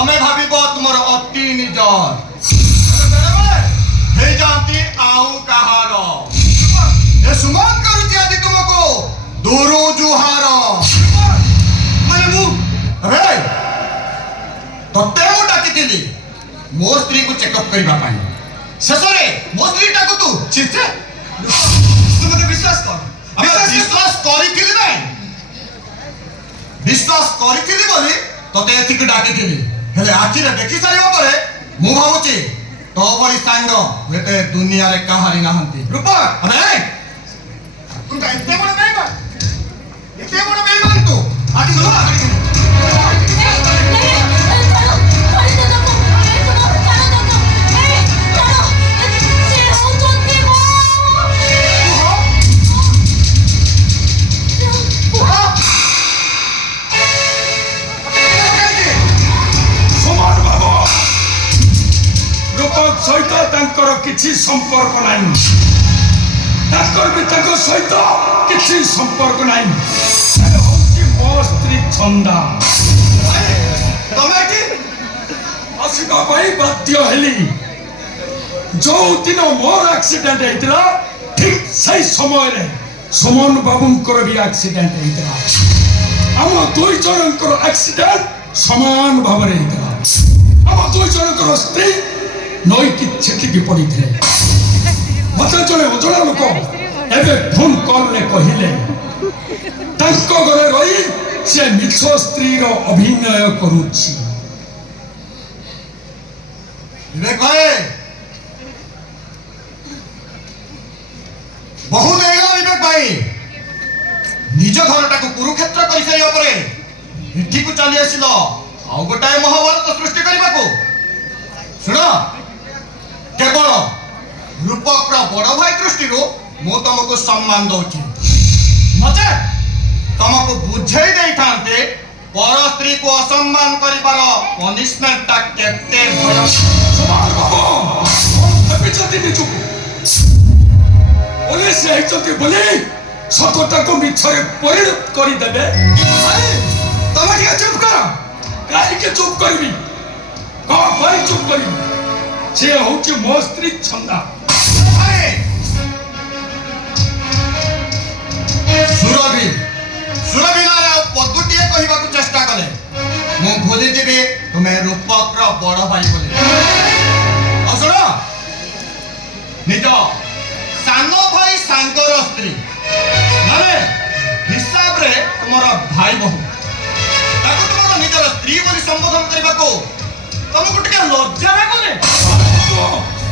तमे भाविब तुमर अति निजर हे जानती आउ कहार ए सुमन करूची आदि तुमको दोरो जुहार माने मु रे तते मु डाकितिली मो स्त्री को चेकअप करबा पाई शेषरे मो स्त्री टाको तू छिचे तू मते विश्वास कर विश्वास करिथिली नै विश्वास करिथिली बोली तते एथिक डाकिथिली हेले आखि रे देखि सारिबा परे मु भाबुची तो बड़ी सांग हेते दुनिया रे कहारी नाहंती रूपक अरे तू इतने बड़ बेईमान तू आदि सुनो सहित किसी संपर्क नहीं सहित किसी संपर्क नहीं मो स्त्री छंदा आसवा बाध्य हेली जो दिन मोर एक्सीडेंट होता ठीक से समय सुमन बाबूंकर भी एक्सीडेंट होता आम दुई जन एक्सीडेंट सामान भाव आम दुई जन स्त्री नई की छेटिकी पड़ी थे मत जड़े अजणा लोक एवं फोन कॉल कहले घरे रही से मिछ स्त्री अभिनय करुच्ची विवेक भाई बहुत विवेक भाई निज घरटा को कुरुक्षेत्र कर सारा परे एठी को चली आसिल आउ गोटाए महाभारत सृष्टि करने को सुन केवल रूपक बड़ भाई दृष्टि मु तुमको सम्मान दौची मते तुमको बुझे दे थांते पर स्त्री को असम्मान करिबार पनिशमेंट ता केते भय समार बाबू पिछती निचु ओले से हेचती बोली सतटा को मिछरे परिणत करि देबे तुम ठीक चुप कर काहे के चुप करबी का भाई चुप करबी से होची मो स्त्री छंदा सुरभि सुरभि ना पदुटिए कहबा को चेष्टा कले मु भूली जेबे तुमे रूपक रो बड़ भाई बोले असुर निज सानो भाई सांगर स्त्री माने हिसाब रे तुमरा भाई बहु ताको तुमरा निजर स्त्री बोली संबोधन करबा को तुमको टिके लज्जा है कोने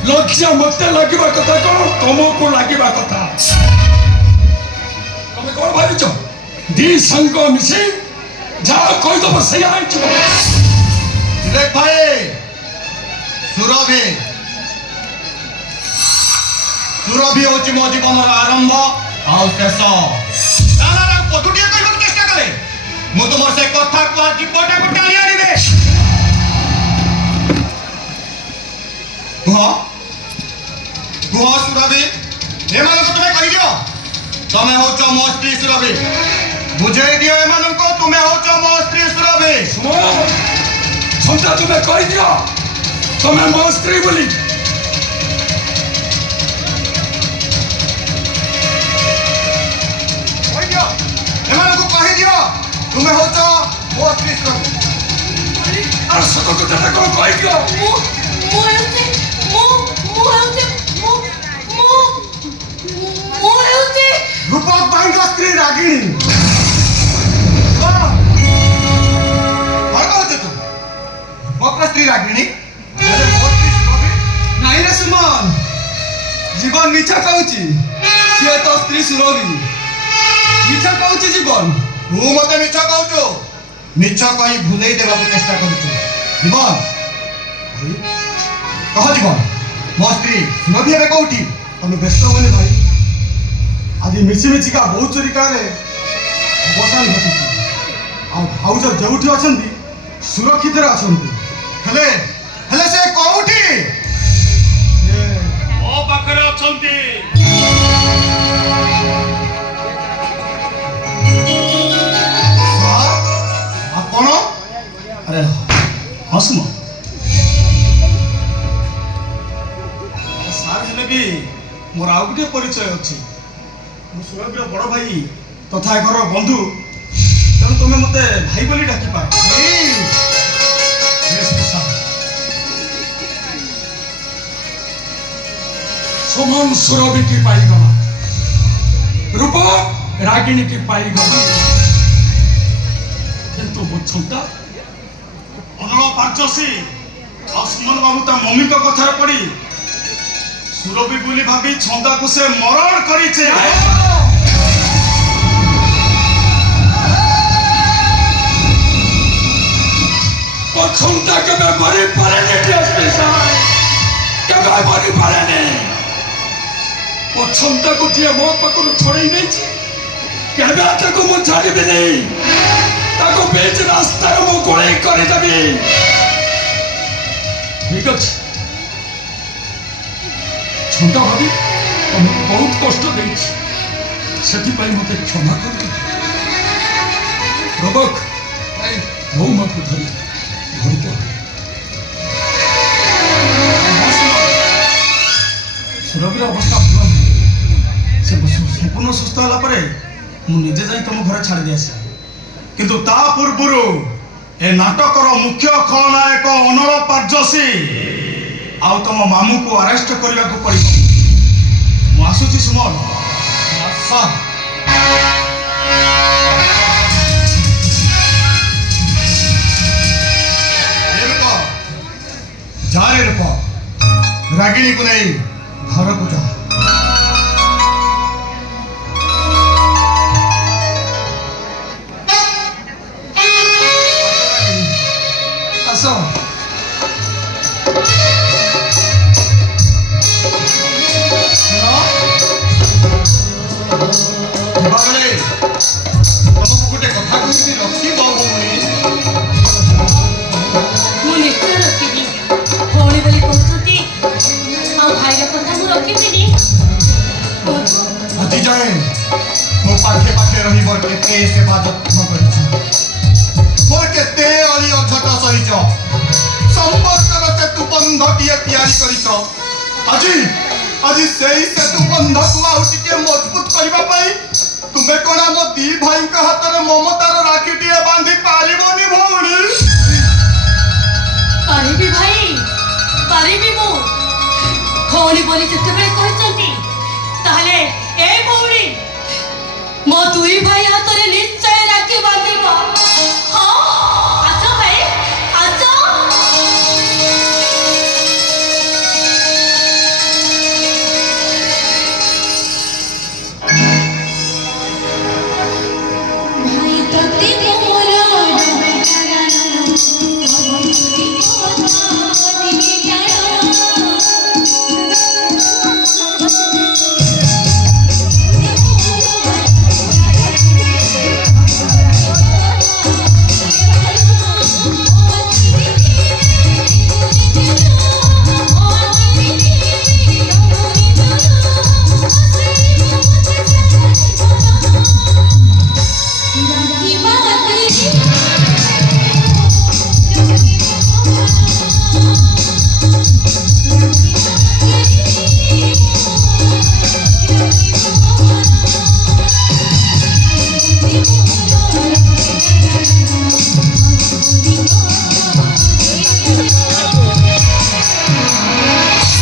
लज्जा मते लागिबा कथा कोन तुमको लागिबा कथा तुम कोन भाबिछ दी संग मिसी जा कोइ तो सही आइछ विवेक भाई सुरभि सुरभि होची मो जीवन आरंभ आउ शेष तारा पदुटिए कहबा चेष्टा करे मु तुमर से कथा को जीवटा को टाली आनिबे कुह सुरभि एमान को तुम्हें कहि दियो तमे होचो मो स्त्री सुरभि बुझे दियो एमान को तुम्हें होचो मो स्त्री सुरभि छंता तुम्हें कहि दियो तमे मो स्त्री बोली एमान को कहि दियो तुम्हें होचो मो स्त्री सुरभि और सत कथा को कहि दियो रूपक भाई का स्त्री रागिणी तू स्त्री रागिणी नहीं रे सुमन जीवन मिछ कहूची से तो स्त्री सुरभि मिछ कहूची जीवन तू मते मिछ कहूचो मिछ कहि भुलेई देबा चेष्टा करूचो जीवन कह जीवन मो स्त्री सुरभि एबे कोठी तुम व्यस्त होने भाई आज मिछिमिछी का बहुत चोरी कारे अवसान घटी आ भाउज जोठी अछंती सुरक्षित रे अछंती हेले हेले से कोठी ओ पाखरे अछंती ଆପଣ अरे ହଁ ସୁମ ସାର୍ ହେଲେ ବି ମୋର ଆଉ ଗୋଟିଏ ପରିଚୟ ଅଛି। ମୁଁ ସୁରଭିର ବଡ଼ ଭାଇ ତଥା ଘରର ବନ୍ଧୁ, ତେଣୁ ତୁମେ ମୋତେ ଭାଇ ବୋଲି ଡାକିପାର। सुमन सुरभि की पाईगला, रूप रागिणी की पाईगला, किंतु मुझंता ଅନଳ ପାଞ୍ଚଶୀ ଆଉ ସୁମନ ବାବୁ ତା ମମିଙ୍କ କଥାରେ ପଡ଼ି ସୁରଭି ବୋଲି ଭାବି ଛନ୍ଦାକୁ ସେ ମରଣ କରିଛେ। मुझंता केबे मरी पारेनी डीएसपी साहब, केबे मरी पारेनी। मुझंता को जे मो पकड़ छोड़ी नहीं छी, केबे ताको मु छाड़िबे नहीं, ताको बीच रास्ता मु गोळी करि देबी। ठीक अछि छंदा भाभी, तुमको बहुत कष्ट देछि, सेति पई मते क्षमा कर दे। प्रभक मो मत धरि घर पर ସୁରଭିର ଅବସ୍ଥା ଭଲ ନାହିଁ। ସେ ସମ୍ପୂର୍ଣ୍ଣ ସୁସ୍ଥ ହେଲା ପରେ ମୁଁ ନିଜେ ଯାଇ ତମ ଘରେ ଛାଡ଼ି ଦେଇ ଆସିବି, କିନ୍ତୁ ତା ପୂର୍ବରୁ ଏ ନାଟକର ମୁଖ୍ୟ ଖଳନାୟକ ଅନଳ ପାର୍ଯ୍ୟସୀ ଆଉ ତମ ମାମୁଁକୁ ଆରେଷ୍ଟ କରିବାକୁ ପଡ଼ିବ। ମୁଁ ଆସୁଛି ସୁମନ। जारे रूप रागिणी को नहीं घर को जा। ଆସ। तुमको गोटे कथा कहती रखी भौणी। ମୁଁ ନିଶ୍ଚୟ ରଖିବି। ଭଉଣୀ ବୋଲି କହୁଛନ୍ତି, ଆଉ ଭାଇର କଥା ମୁଁ ରଖିବିନି। ଆଜି ଯାଏ ମୋ ପାଖେ ପାଖେ ରହିବ କେତେ ସେବା ଯତ୍ନ କରିଛ, ମୋର କେତେ ଅଳି ଅଝଟ ସହିଛ, ସମ୍ପର୍କର ସେତୁ ବନ୍ଧଟିଏ ତିଆରି କରିଛ। ଆଜି ଆଜି ସେଇ ସେତୁ ବନ୍ଧକୁ ଆଉ ଟିକେ ମଜବୁତ କରିବା ପାଇଁ ତୁମେ କଣ ଆମ ଦି ଭାଇଙ୍କ ହାତରେ ମମତାର ରାକ୍ଷୀଟିଏ ବାନ୍ଧି ପାରିବନି ଭଉଣୀ? ପାରିବି ଭାଇ, ପାରିବି ମୁଁ। ଭଉଣୀ ବୋଲି ଯେତେବେଳେ କହିଛନ୍ତି, ତାହେଲେ ଏ ଭଉଣୀ ମୋ ଦୁଇ ଭାଇ ହାତରେ